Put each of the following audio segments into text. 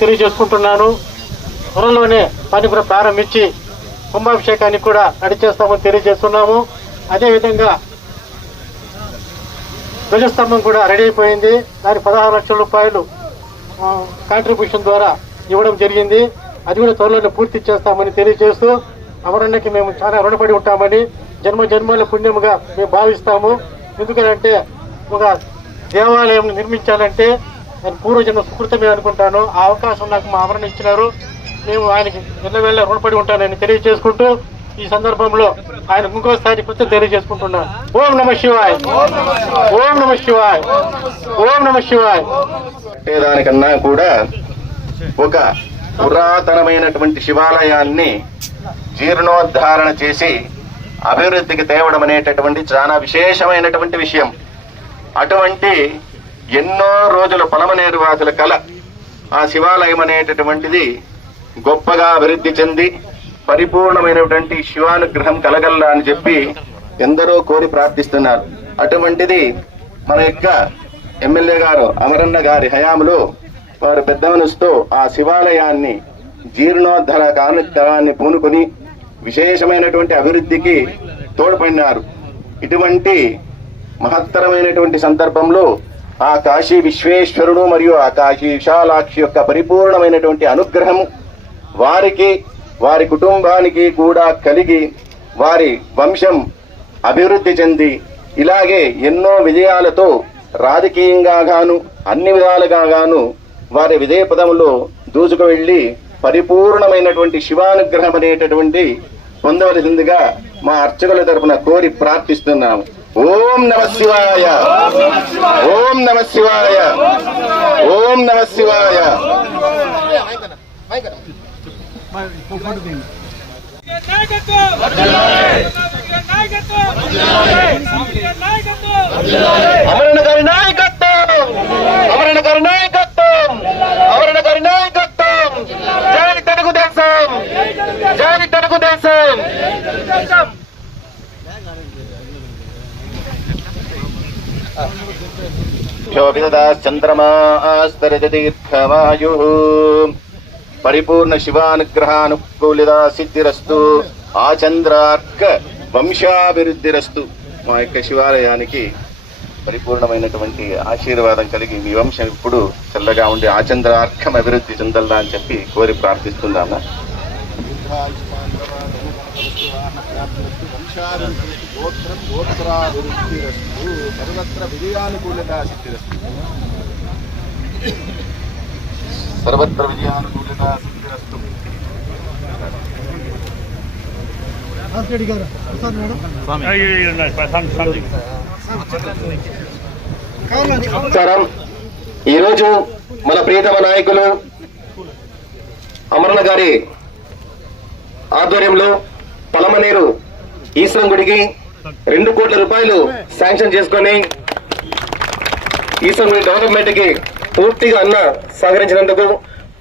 తెలియజేసుకుంటున్నాను. త్వరలోనే పని కూడా ప్రారంభించి కుంభాభిషేకానికి కూడా నడిచేస్తామని తెలియజేస్తున్నాము. అదేవిధంగా ధ్వజస్తంభం కూడా రెడీ అయిపోయింది. దాని 16 లక్షల రూపాయలు కాంట్రిబ్యూషన్ ద్వారా ఇవ్వడం జరిగింది. అది కూడా త్వరలోనే పూర్తి చేస్తామని తెలియజేస్తూ అమరన్నకి మేము చాలా రుణపడి ఉంటామని జన్మ జన్మల పుణ్యముగా మేము భావిస్తాము. ఎందుకంటే ఒక దేవాలయం నిర్మించాలంటే నేను పూర్వజన్మ సుకృతమే అనుకుంటాను. ఆ అవకాశం నాకు మా అమరన్న ఇచ్చినారు. మేము ఆయనకి ఎల్లవేళ రుణపడి ఉంటానని తెలియజేసుకుంటూ ఈ సందర్భంలో ఆయన ఇంకోసారి కృతజ్ఞత తెలియజేసుకుంటున్నాను. ఓం నమ శివాయ్, ఓం నమ శివాయ్, ఓం నమ శివాయ్. దానికన్నా కూడా ఒక పురాతనమైనటువంటి శివాలయాన్ని జీర్ణోద్ధారణ చేసి అభివృద్ధికి తేవడం అనేటటువంటి చాలా విశేషమైనటువంటి విషయం. అటువంటి ఎన్నో రోజుల పలమనేరు వాసుల కళ ఆ శివాలయం అనేటటువంటిది గొప్పగా అభివృద్ధి చెంది పరిపూర్ణమైనటువంటి శివానుగ్రహం కలగల్లా అని చెప్పి ఎందరో కోరి ప్రార్థిస్తున్నారు. అటువంటిది మన యొక్క ఎమ్మెల్యే గారు అమరన్న గారి హయాంలో వారు పెద్ద మనసుతో ఆ శివాలయాన్ని జీర్ణోద్ధర కార్యక్రమాన్ని పూనుకొని విశేషమైనటువంటి అభివృద్ధికి తోడ్పడినారు. ఇటువంటి మహత్తరమైనటువంటి సందర్భంలో ఆ కాశీ విశ్వేశ్వరుడు మరియు ఆ కాశీ విశాలాక్షి యొక్క పరిపూర్ణమైనటువంటి అనుగ్రహము వారికి వారి కుటుంబానికి కూడా కలిగి వారి వంశం అభివృద్ధి చెంది ఇలాగే ఎన్నో విజయాలతో రాజకీయంగా గాను అన్ని విధాలుగా గాను వారి విజయ పదంలో దూసుకు వెళ్లి పరిపూర్ణమైనటువంటి శివానుగ్రహం అనేటటువంటి పొందవలసిందిగా మా అర్చకుల తరపున కోరి ప్రార్థిస్తున్నాము. ఓం నమ శివాయ, ఓం నమ శివాయ, ఓం నమ శివాయ. అమరణ గారి నాయకత్వం, అమరణ గారి నాయకత్వం, అమరణ గారి నాయకత్వం. జై తెలుగుదేశం, జై తెలుగుదేశం. చంద్రమాస్తరదీర్ఘమాయు పరిపూర్ణ శివానుగ్రహానుకూలిత సిద్ధిరస్తు. ఆ చంద్రార్క వంశాభివృద్ధిరస్తు. మా యొక్క శివాలయానికి పరిపూర్ణమైనటువంటి ఆశీర్వాదం కలిగి మీ వంశం ఇప్పుడు చల్లగా ఉండి ఆ చంద్రార్కం అభివృద్ధి చెందల్లా అని చెప్పి కోరి ప్రార్థిస్తున్నాము. సర్వత్ర విజయానుకూలిత సిద్ధిరస్తు. ఈరోజు మన ప్రియతమ నాయకులు అమరన్న గారి ఆధ్వర్యంలో పలమనేరు ఈశ్వరం గుడికి 2 కోట్ల రూపాయలు శాంక్షన్ చేసుకొని ఈశ్వరం గుడి డెవలప్మెంట్ కి పూర్తిగా అన్న సహకరించినందుకు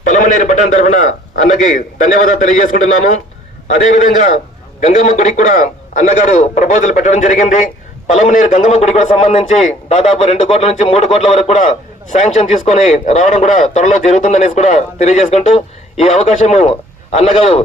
పలమనేరు పట్టణం తరఫున అన్నకి ధన్యవాదాలు తెలియజేసుకుంటున్నాము. అదేవిధంగా గంగమ్మ గుడికి కూడా అన్నగారు ప్రపోజల్ పెట్టడం జరిగింది. పలమనేరు గంగమ్మ గుడి కూడా సంబంధించి దాదాపు 2 కోట్ల నుంచి 3 కోట్ల వరకు కూడా శాంక్షన్ తీసుకొని రావడం కూడా త్వరలో జరుగుతుందనేసి కూడా తెలియజేసుకుంటూ ఈ అవకాశము అన్నగారు